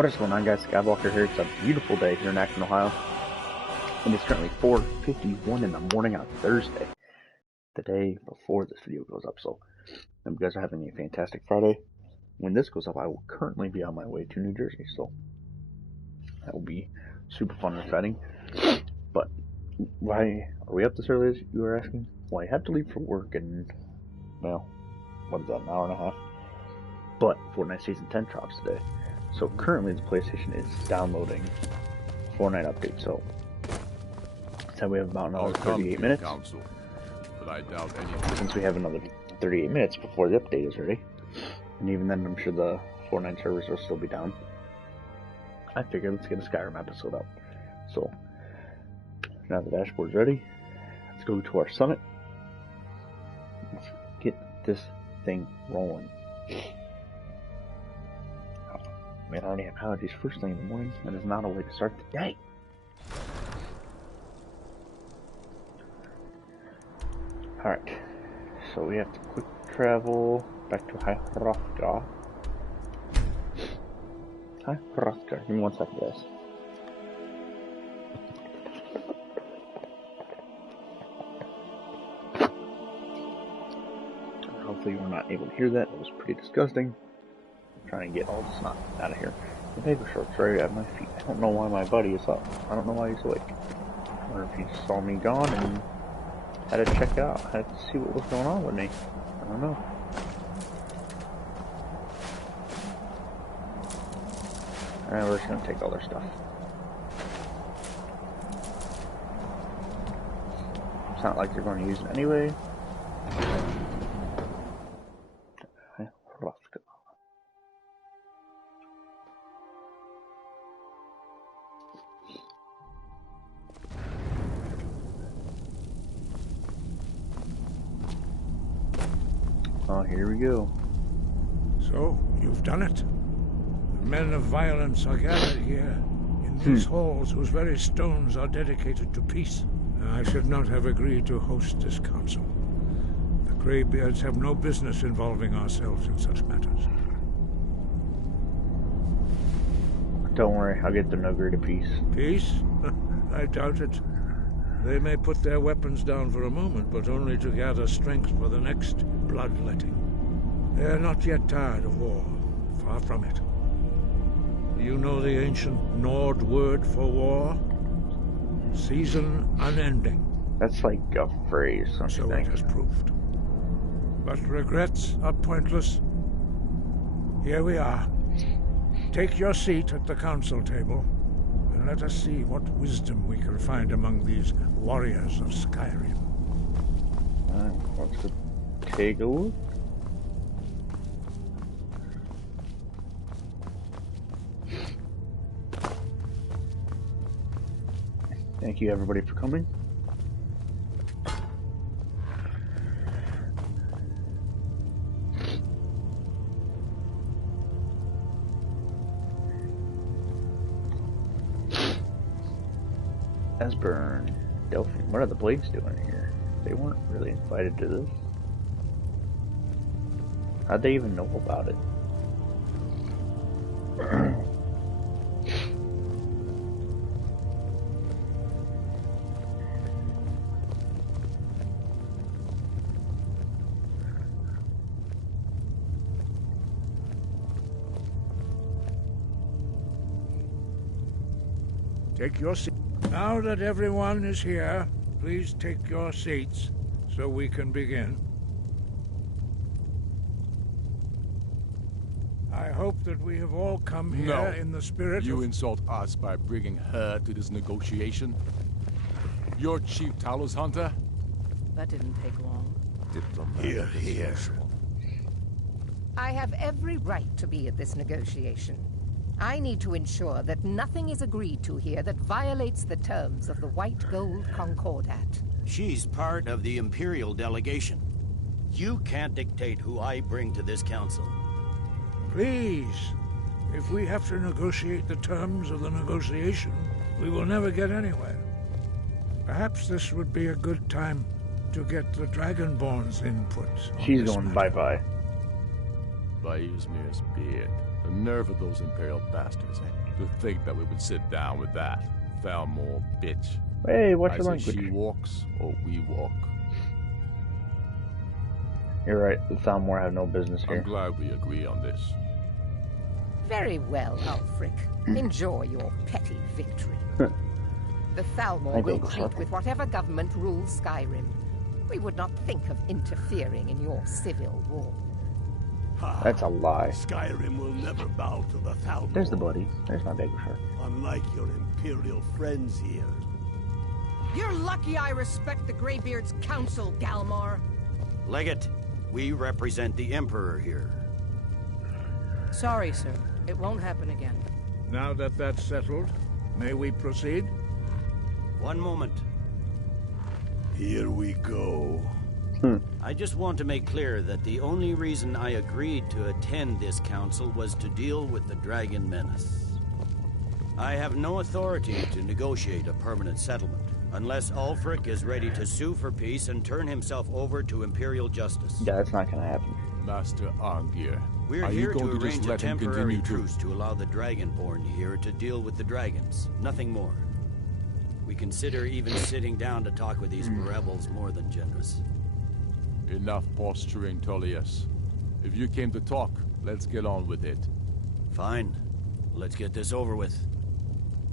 What is going on, guys? Skywalker here. It's a beautiful day here in Akron, Ohio. And it's currently 4:51 in the morning on Thursday, the day before this video goes up. So, I hope you guys are having a fantastic Friday. When this goes up, I will currently be on my way to New Jersey. So, that will be super fun and exciting. But, why are we up this early, as you were asking? Well, I have to leave for work in, well, what is that, an hour and a half? But Fortnite Season 10 drops today. So currently the PlayStation is downloading Fortnite update, so we have about another 38 minutes. Council, but I doubt anything. Since we have another 38 minutes before the update is ready. And even then I'm sure the Fortnite servers will still be down. I figured let's get a Skyrim episode up. So now the dashboard's ready. Let's go to our summit. Let's get this thing rolling. Man, I already have allergies first thing in the morning. That is not a way to start the day. Alright, so we have to quick travel back to Hrothgar. Hrothgar, give me 1 second, guys. Hopefully you were not able to hear that. It was pretty disgusting. Trying to get all the snot out of here. The paper shorts right at my feet. I don't know why my buddy is up. I don't know why he's awake. Or if he just saw me gone and had to check it out. Had to see what was going on with me. I don't know. Alright, we're just gonna take all their stuff. It's not like they're going to use it anyway. Oh, here we go. So, you've done it. The men of violence are gathered here, in these halls whose very stones are dedicated to peace. I should not have agreed to host this council. The Greybeards have no business involving ourselves in such matters. Don't worry, I'll get them no greater peace. Peace? I doubt it. They may put their weapons down for a moment, but only to gather strength for the next bloodletting. They are not yet tired of war. Far from it. You know the ancient Nord word for war? Season unending. That's like a phrase, don't you So think? it has proved. But regrets are pointless. Here we are. Take your seat at the council table, and let us see what wisdom we can find among these warriors of Skyrim. Alright, let's go take a look. Thank you everybody for coming. Esbern, Delphine, what are the Blades doing here? They weren't really invited to this. How'd they even know about it? Take your seat. Now that everyone is here, please take your seats so we can begin. I hope that we have all come here in the spirit You of... insult us by bringing her to this negotiation? You're Chief Talos Hunter? That didn't take long. Here, here. I have every right to be at this negotiation. I need to ensure that nothing is agreed to here that violates the terms of the White Gold Concordat. She's part of the Imperial delegation. You can't dictate who I bring to this council. Please, if we have to negotiate the terms of the negotiation, we will never get anywhere. Perhaps this would be a good time to get the Dragonborn's input. She's going bye-bye. By Izmir's beard, The nerve of those Imperial bastards, eh? To think that we would sit down with that. Thalmor bitch. Hey, what's your I language? say she walks, or we walk. You're right. The Thalmor have no business I'm here. glad we agree on this. Very well, Ulfric. Enjoy your petty victory. The Thalmor will treat with whatever government rules Skyrim. We would not think of interfering in your civil war. That's a lie. Skyrim will never bow to the Thalmor. There's the buddy. There's my big shark. Unlike your Imperial friends here. You're lucky I respect the Greybeard's counsel, Galmar. Legate, we represent the Emperor here. Sorry, sir. It won't happen again. Now that that's settled, may we proceed? One moment. Here we go. I just want to make clear that the only reason I agreed to attend this council was to deal with the Dragon Menace. I have no authority to negotiate a permanent settlement, unless Ulfric is ready to sue for peace and turn himself over to Imperial justice. Yeah, that's not gonna happen. Master Arngir, We're are here you going to to just arrange a let him temporary continue to... truce to allow the Dragonborn here to deal with the dragons. Nothing more. We consider even sitting down to talk with these rebels more than generous. Enough posturing, Tullius. If you came to talk, let's get on with it. Fine. Let's get this over with.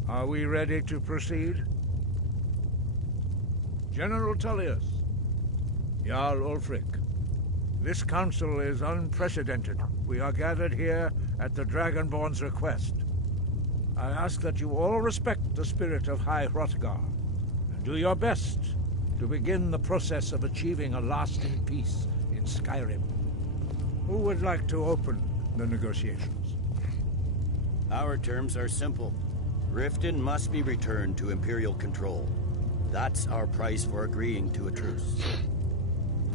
Are we ready to proceed? General Tullius, Jarl Ulfric, this council is unprecedented. We are gathered here at the Dragonborn's request. I ask that you all respect the spirit of High Hrothgar, and do your best to begin the process of achieving a lasting peace in Skyrim. Who would like to open the negotiations? Our terms are simple. Riften must be returned to Imperial control. That's our price for agreeing to a truce.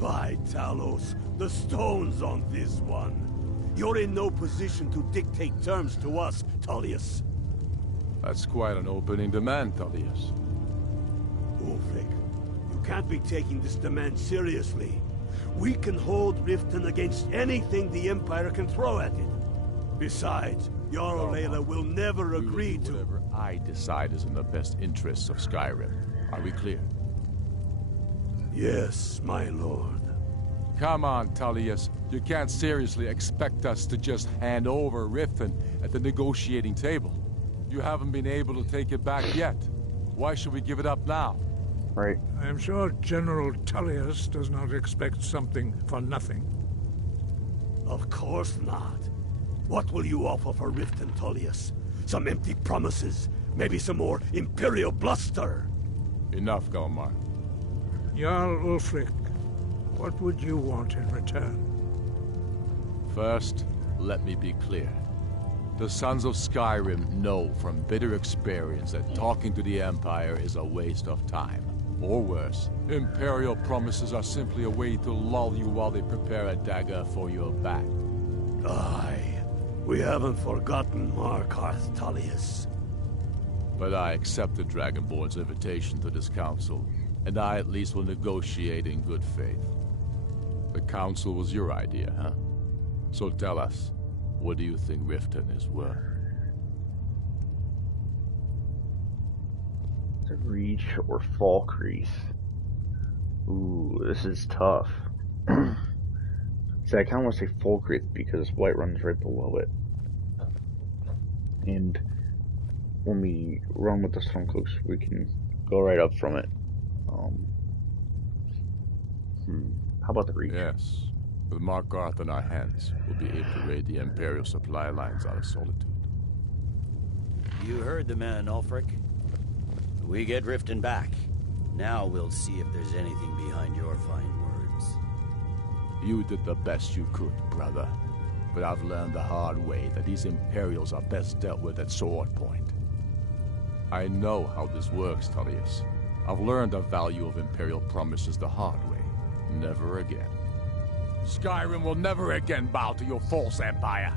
By Talos, the stone's on this one. You're in no position to dictate terms to us, Tullius. That's quite an opening demand, Tullius. Ulfric, you can't be taking this demand seriously. We can hold Riften against anything the Empire can throw at it. Besides, Jarl Layla will never agree to... Whatever I decide is in the best interests of Skyrim. Are we clear? Yes, my lord. Come on, Tullius. You can't seriously expect us to just hand over Riften at the negotiating table. You haven't been able to take it back yet. Why should we give it up now? Right. I am sure General Tullius does not expect something for nothing. Of course not. What will you offer for Riften, Tullius? Some empty promises? Maybe some more Imperial bluster? Enough, Galmar. Jarl Ulfric, what would you want in return? First, let me be clear. The Sons of Skyrim know from bitter experience that talking to the Empire is a waste of time. Or worse, Imperial promises are simply a way to lull you while they prepare a dagger for your back. Aye, we haven't forgotten Markarth, Tullius. But I accept the Dragonborn's invitation to this council, and I at least will negotiate in good faith. The council was your idea, huh? So tell us, what do you think Riften is worth? The Reach or Falkreath. Ooh, this is tough. See, I kind of want to say Falkreath because White runs right below it. And when we run with the Stormcloaks, we can go right up from it. How about the Reach? Yes. With Markarth in our hands, we'll be able to raid the Imperial supply lines out of Solitude. You heard the man, Ulfric. We get Riften back. Now we'll see if there's anything behind your fine words. You did the best you could, brother. But I've learned the hard way that these Imperials are best dealt with at sword point. I know how this works, Tullius. I've learned the value of Imperial promises the hard way. Never again. Skyrim will never again bow to your false empire.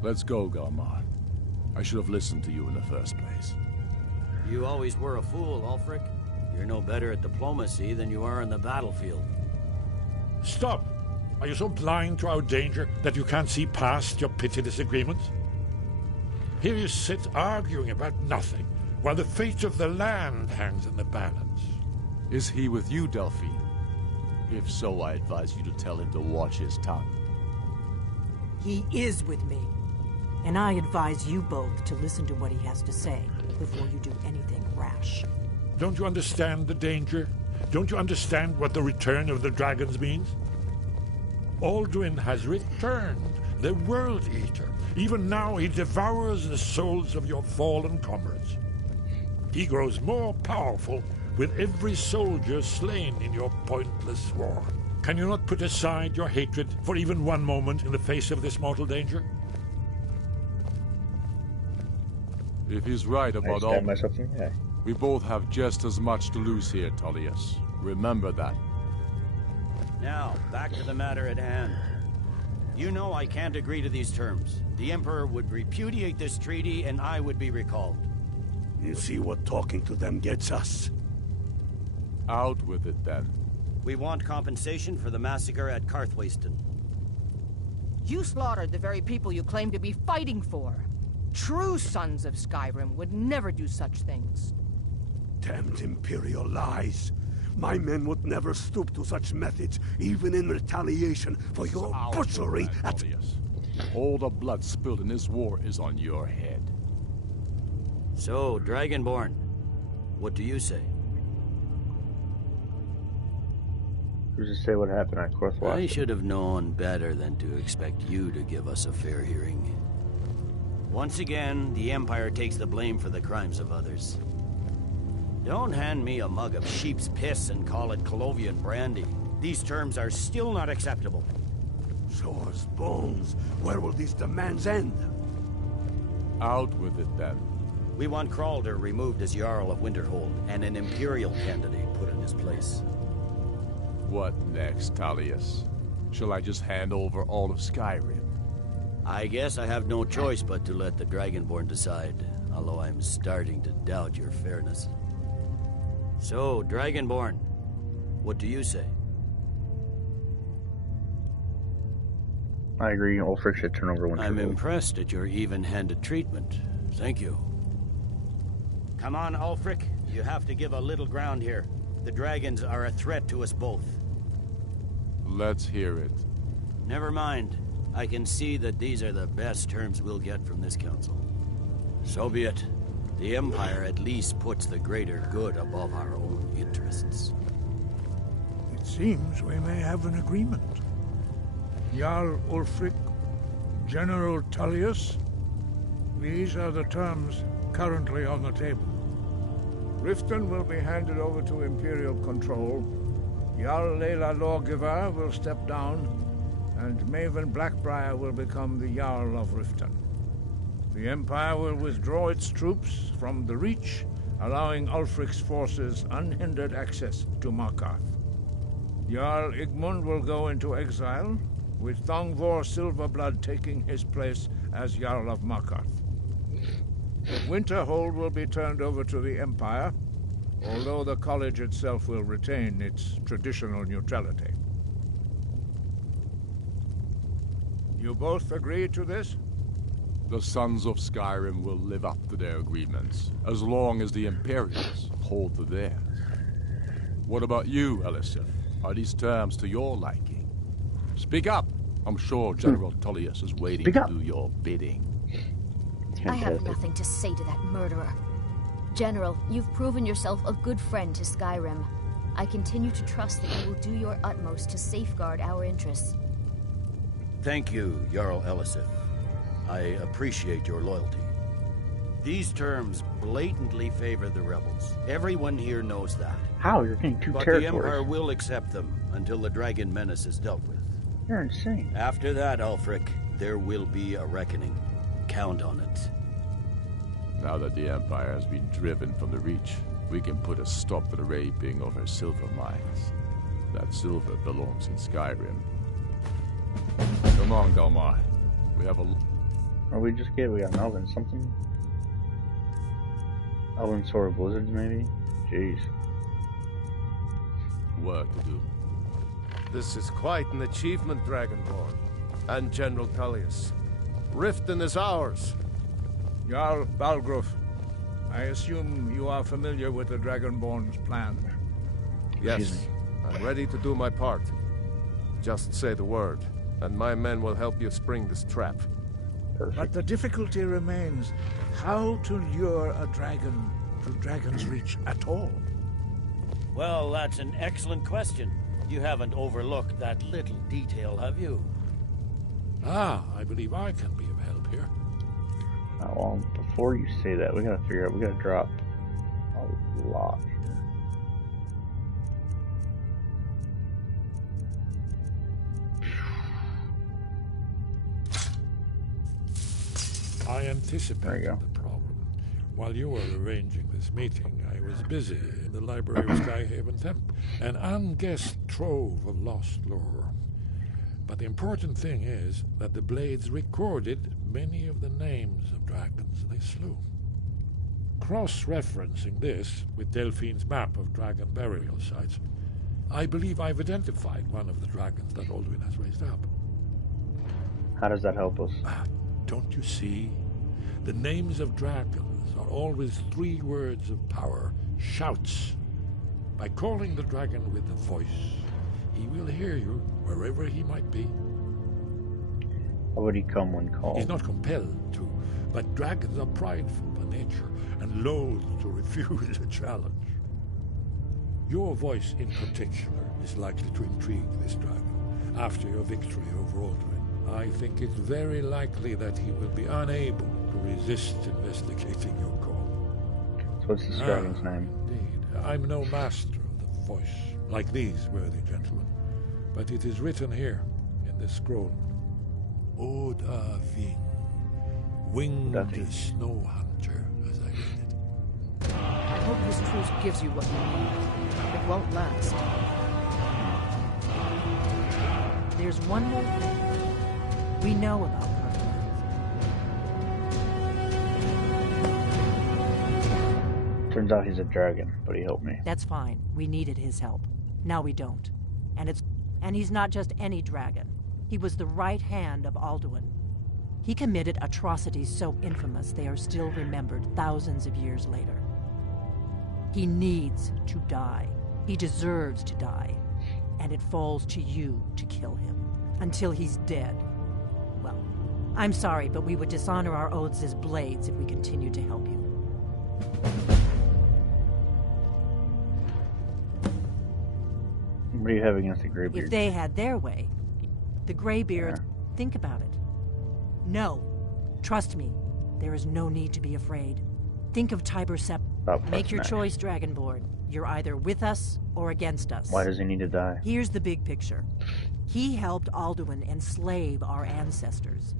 Let's go, Galmar. I should have listened to you in the first place. You always were a fool, Ulfric. You're no better at diplomacy than you are on the battlefield. Stop! Are you so blind to our danger that you can't see past your pitiless agreements? Here you sit arguing about nothing, while the fate of the land hangs in the balance. Is he with you, Delphine? If so, I advise you to tell him to watch his tongue. He is with me. And I advise you both to listen to what he has to say before you do anything rash. Don't you understand the danger? Don't you understand what the return of the dragons means? Alduin has returned, the World Eater. Even now he devours the souls of your fallen comrades. He grows more powerful with every soldier slain in your pointless war. Can you not put aside your hatred for even one moment in the face of this mortal danger? If he's right about all, myself in the eye. we both have just as much to lose here, Tullius. Remember that. Now, back to the matter at hand. You know I can't agree to these terms. The Emperor would repudiate this treaty, and I would be recalled. You see what talking to them gets us? Out with it, then. We want compensation for the massacre at Karthwasten. You slaughtered the very people you claim to be fighting for. True sons of Skyrim would never do such things. Damned Imperial lies. My men would never stoop to such methods, even in retaliation for your butchery at... Tullius. All the blood spilled in this war is on your head. So, Dragonborn, what do you say? Who's to say what happened at Karthwasten? I should have known better than to expect you to give us a fair hearing. Once again, the Empire takes the blame for the crimes of others. Don't hand me a mug of sheep's piss and call it Colovian brandy. These terms are still not acceptable. Shore's bones. Where will these demands end? Out with it, then. We want Kralder removed as Jarl of Winterhold, and an Imperial candidate put in his place. What next, Tullius? Shall I just hand over all of Skyrim? I guess I have no choice but to let the Dragonborn decide, although I'm starting to doubt your fairness. So, Dragonborn, what do you say? I agree, Ulfric should turn over Winterhold. I'm impressed at your even-handed treatment. Thank you. Come on, Ulfric. You have to give a little ground here. The dragons are a threat to us both. Let's hear it. Never mind. I can see that these are the best terms we'll get from this council. So be it. The Empire at least puts the greater good above our own interests. It seems we may have an agreement. Jarl Ulfric, General Tullius, these are the terms currently on the table. Riften will be handed over to Imperial control. Jarl Layla Lawgiver will step down, and Maven Blackbriar will become the Jarl of Riften. The Empire will withdraw its troops from the Reach, allowing Ulfric's forces unhindered access to Markarth. Jarl Igmund will go into exile, with Thongvor Silverblood taking his place as Jarl of Markarth. Winterhold will be turned over to the Empire, although the college itself will retain its traditional neutrality. You both agree to this? The Sons of Skyrim will live up to their agreements, as long as the Imperials hold to theirs. What about you, Elisif? Are these terms to your liking? Speak up! I'm sure General Tullius is waiting to do your bidding. I have nothing to say to that murderer. General, you've proven yourself a good friend to Skyrim. I continue to trust that you will do your utmost to safeguard our interests. Thank you, Jarl Elisif. I appreciate your loyalty. These terms blatantly favor the rebels. Everyone here knows that. How? You're getting two But territories. the Empire will accept them until the Dragon Menace is dealt with. You're insane. After that, Ulfric, there will be a reckoning. Count on it. Now that the Empire has been driven from the Reach, we can put a stop to the raping of her silver mines. That silver belongs in Skyrim. Come on, Galmar. We have a... Or we just get, we got an Elven something? Elven Sword of Blizzards, maybe? Jeez. work to do. This is quite an achievement, Dragonborn. And General Tullius. Riften is ours. Jarl Balgruf, I assume you are familiar with the Dragonborn's plan? Yes, I'm ready to do my part. Just say the word, and my men will help you spring this trap. Perfect. But the difficulty remains how to lure a dragon to Dragon's Reach at all. Well, that's an excellent question. You haven't overlooked that little detail, have you? Ah, I believe I can be of help here. Well, before you say that, we gotta figure out, we gotta drop a lot here. I anticipated go. the problem. While you were arranging this meeting, I was busy in the library of Skyhaven Temple, an unguessed trove of lost lore. But the important thing is that the Blades recorded many of the names of dragons they slew. Cross-referencing this with Delphine's map of dragon burial sites, I believe I've identified one of the dragons that Alduin has raised up. How does that help us? Don't you see? The names of dragons are always 3 words of power, shouts. By calling the dragon with a voice, he will hear you wherever he might be. How would he come when called? He's not compelled to, but dragons are prideful by nature and loath to refuse a challenge. Your voice in particular is likely to intrigue this dragon after your victory over Alduin. I think it's very likely that he will be unable to resist investigating your call. So what's this dragon's name? Indeed. I'm no master of the voice, like these worthy gentlemen, but it is written here in this scroll. Oda Ving, winged snow hunter, as I read it. I hope this truce gives you what you need. It won't last. There's one more thing. We know about Cartman. Turns out he's a dragon, but he helped me. That's fine. We needed his help. Now we don't. And he's not just any dragon. He was the right hand of Alduin. He committed atrocities so infamous they are still remembered thousands of years later. He needs to die. He deserves to die. And it falls to you to kill him. Until he's dead. Well, I'm sorry, but we would dishonor our oaths as Blades if we continued to help you. What do you have against the Greybeards? If they had their way, the Greybeards, think about it. No. Trust me, there is no need to be afraid. Think of Tiber Sep. Make your choice, Dragonborn. You're either with us or against us. Why does he need to die? Here's the big picture. He helped Alduin enslave our ancestors.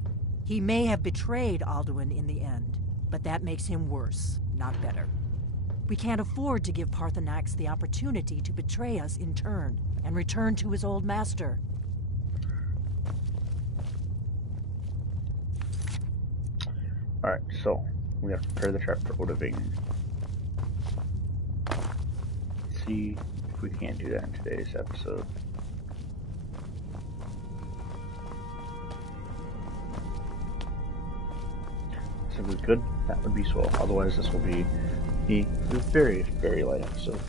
He may have betrayed Alduin in the end, but that makes him worse, not better. We can't afford to give Parthenax the opportunity to betray us in turn and return to his old master. Alright, so we gotta prepare the trap for Odaving. See if we can't do that in today's episode. So if we could, that would be swell. Otherwise, this will be a very, very light episode.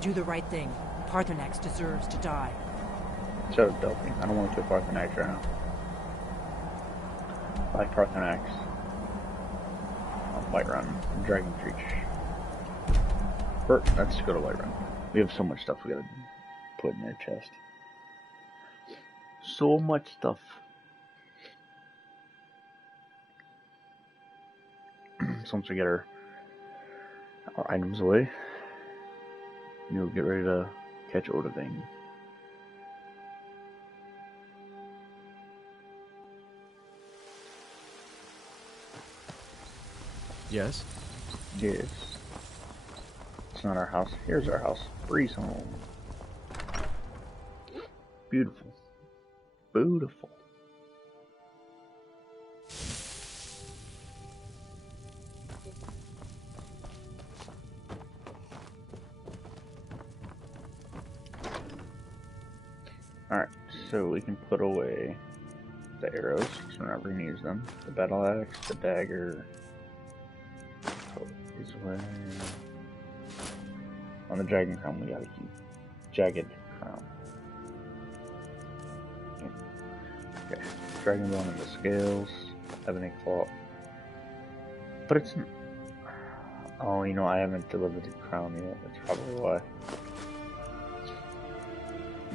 Do the right thing. Parthenax deserves to die. Shut up, Delphine. I don't want to kill Parthenax right now. I like Parthenax. Whiterun. Dragon Creech. Let's go to Whiterun. We have so much stuff we gotta put in their chest. So much stuff. So once we get our items away, we'll get ready to catch Odaving. Yes? Yes. It's not our house. Here's our house. Breeze home. Beautiful. Beautiful. So we can put away the arrows, because we're not going to use them. The battle axe, the dagger. Put these away. On the dragon crown, we gotta keep jagged crown. Okay, dragon bone and the scales, ebony claw. But it's. Oh, you know, I haven't delivered the crown yet. That's probably why.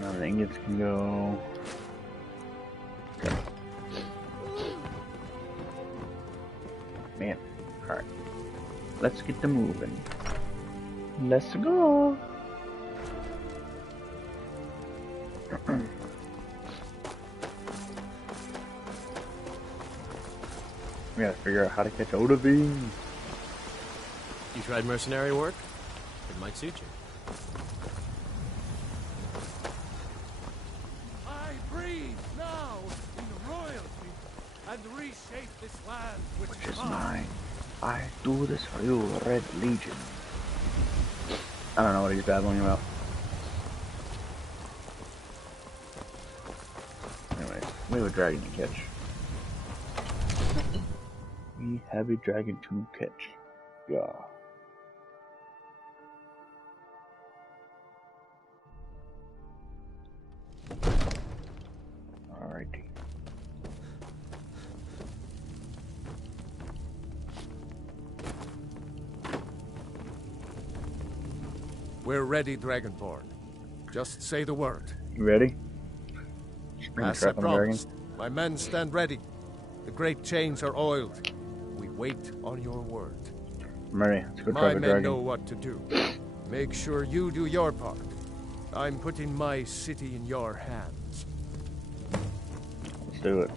Now the ingots can go. Okay. Man, alright. Let's get them moving. Let's go. We gotta figure out how to catch Odovine. You tried mercenary work? It might suit you. I breathe now in royalty and reshape this land which is mine. I do this for you, Red Legion. I don't know what he's babbling about. Anyways, we have a dragon to catch. We have a dragon to catch. Yeah. Alrighty. We're ready, Dragonborn. Just say the word. You ready? As I promised, my men stand ready. The great chains are oiled. We wait on your word. I'm ready. Let's go my drive a men dragon. know what to do. Make sure you do your part. I'm putting my city in your hands. Let's do it.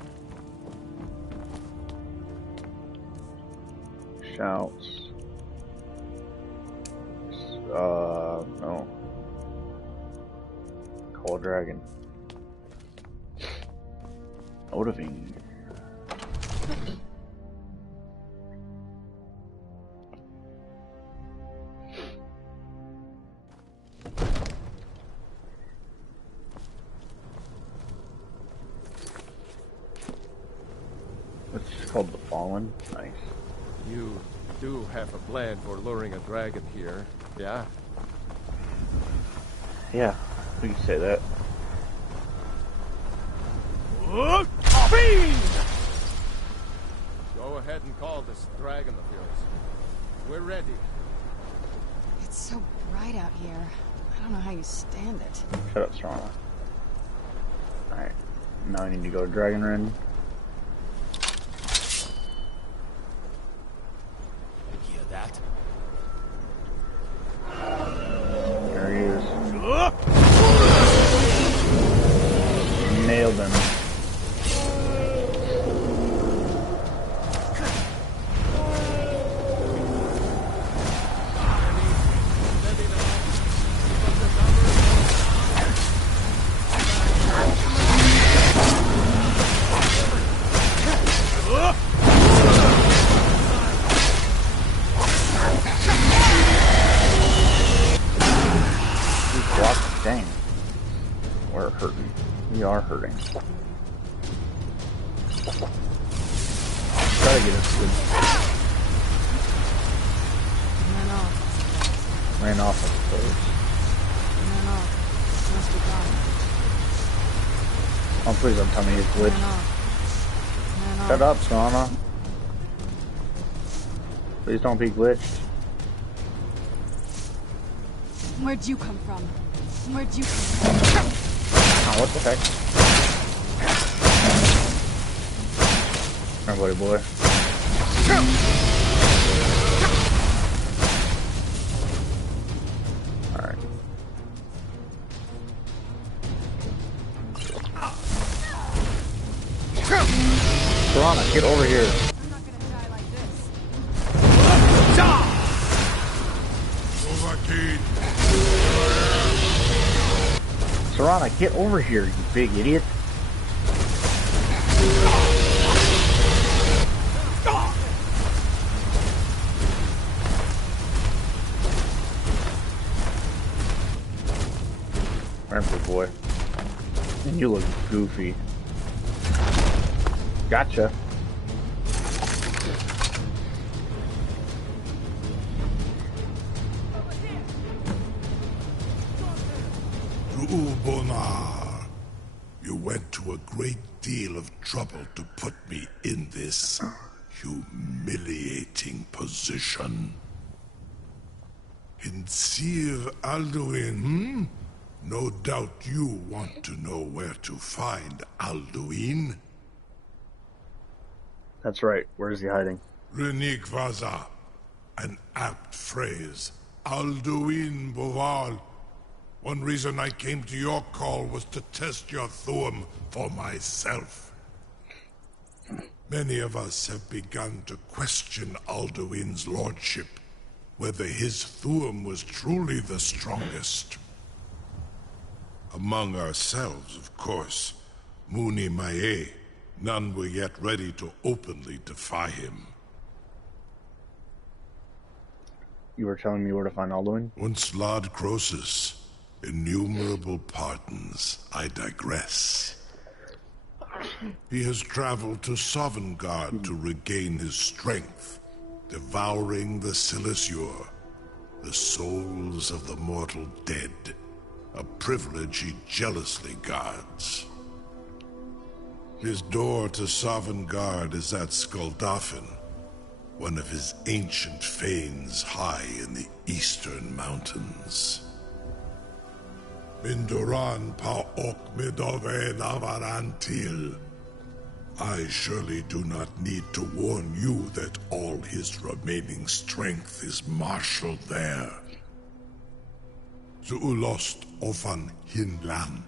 Shouts. No. Call a dragon. Odovine. It's called the Fallen. Nice. You do have a plan for luring a dragon here, yeah? Yeah, we can say that. Go ahead and call this dragon of yours. We're ready. It's so bright out here. I don't know how you stand it. Shut up, Strana. Alright, now I need to go to Dragon Ren. Hear that? There he is. Nailed him. Dang. We're hurting. We are hurting. Try to get us good. Ran off, I suppose. Must be gone. Oh, please don't tell me he's glitched. Shut up, Strana. Please don't be glitched. Where'd you come from? Where'd you come from? Oh, what the heck? Everybody, boy. Alright. Piranha, get over here. I'm not gonna die like this. Piranha, get over here, you big idiot. Remember, boy. And you look goofy. Gotcha. Ubonar, you went to a great deal of trouble to put me in this humiliating position. In Sir Alduin, No doubt you want to know where to find Alduin. That's right. Where is he hiding? Renik Vaza. An apt phrase. Alduin Boval. One reason I came to your call was to test your Thuum for myself. Many of us have begun to question Alduin's lordship, whether his Thuum was truly the strongest. Among ourselves, of course, Muni Mae, none were yet ready to openly defy him. You were telling me where to find Alduin? Once Lord Croesus, innumerable pardons, I digress. He has traveled to Sovngarde to regain his strength, devouring the Silesure, the souls of the mortal dead, a privilege he jealously guards. His door to Sovngarde is at Skuldafn, one of his ancient fanes high in the eastern mountains. Minduran pa ok midove navarantil. I surely do not need to warn you that all his remaining strength is marshaled there. Zuulost ofan hinlan.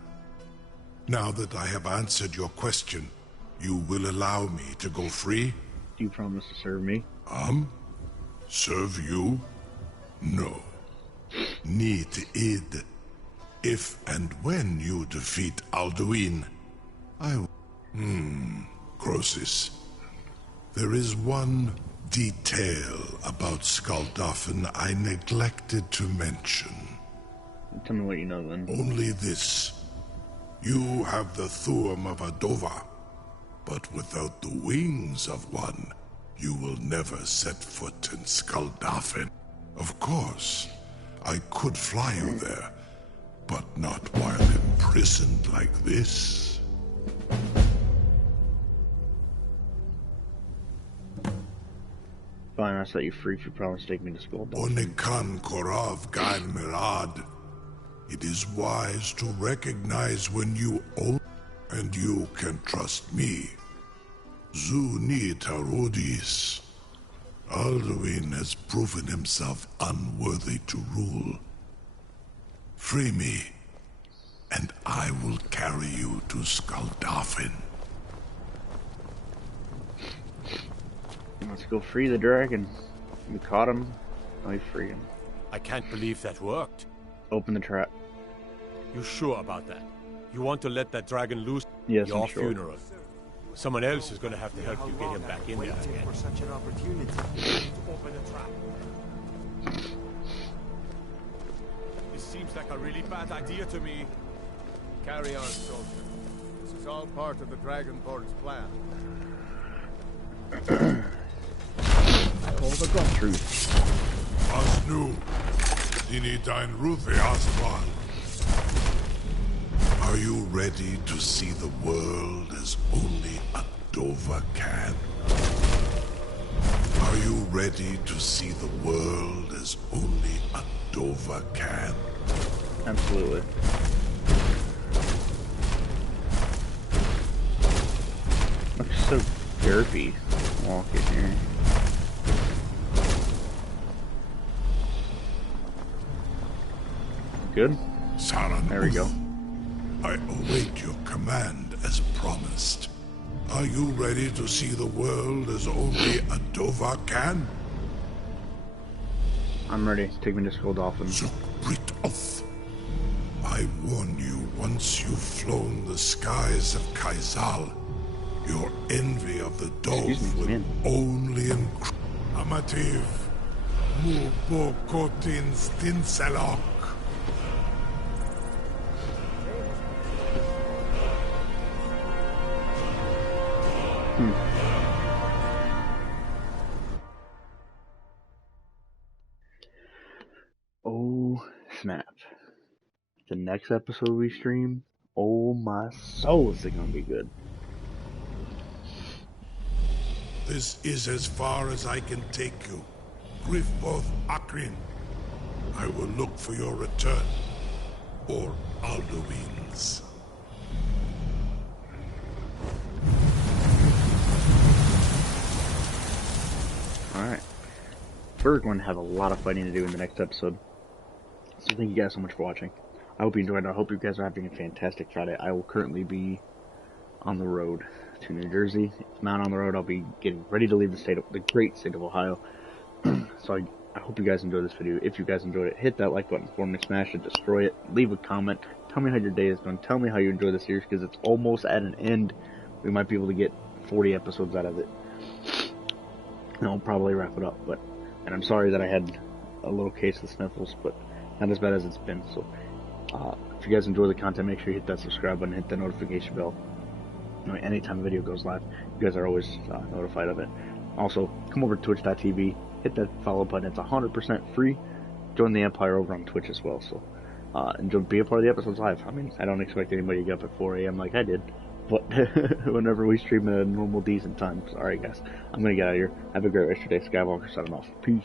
Now that I have answered your question, you will allow me to go free? Do you promise to serve me? Serve you? No. Need id. If and when you defeat Alduin, I will... Croesus. There is one detail about Skuldafn I neglected to mention. Tell me what you know then. Only this. You have the Thuum of Adova, but without the wings of one, you will never set foot in Skuldafn. Of course, I could fly you there, but not while imprisoned like this. Fine, I'll set you free if you promise to take me to school. Onikan Korav Gail Mirad. It is wise to recognize when you own, and you can trust me. Zuni Tarudis. Alduin has proven himself unworthy to rule. Free me, and I will carry you to Skuldafn. Let's go free the dragon. We caught him, now we free him. I can't believe that worked. Open the trap. You sure about that? You want to let that dragon loose? Yes, Your I'm sure. funeral. Someone else is going to have to help you get him back in there again. For such an opportunity to open a trap. This seems like a really bad idea to me. Carry on, soldier. This is all part of the Dragonborn's plan. I told the truth. Asnu, Dini Dain Ruthi Asval. Are you ready to see the world as only Adova can? Are you ready to see the world as only Adova can? Absolutely. Looks so derpy walking here. Good? Saran, there we go. I await your command as promised. Are you ready to see the world as only Adova can? I'm ready. Take me to Skuldafn. Zukbritoth. I warn you, once you've flown the skies of Kaizal, your envy of the Dove will only increase. Amativ, Mubokotin Stinselok. Oh, snap. The next episode we stream, oh my soul, is it gonna be good. This is as far as I can take you. Griffboth Akrin. I will look for your return. Or Alduin's. Alright. We're going to have a lot of fighting to do in the next episode. So thank you guys so much for watching. I hope you enjoyed. I hope you guys are having a fantastic Friday. I will currently be on the road to New Jersey. If not on the road, I'll be getting ready to leave the great state of Ohio. So I hope you guys enjoyed this video. If you guys enjoyed it, hit that like button for me, smash it, destroy it, leave a comment, tell me how your day is going, tell me how you enjoy the series, because it's almost at an end. We might be able to get 40 episodes out of it. And I'll probably wrap it up, and I'm sorry that I had a little case of sniffles, but not as bad as it's been. So if you guys enjoy the content, make sure you hit that subscribe button, hit the notification bell. Anytime a video goes live, you guys are always notified of it. Also, come over to twitch.tv, hit that follow button. It's 100% free. Join the Empire over on Twitch as well. So and be a part of the episodes live. I mean, I don't expect anybody to get up at 4 a.m. like I did, but whenever we stream at a normal, decent time. So, alright guys, I'm gonna get out of here. Have a great rest of your day. Skywalker signing off. Peace.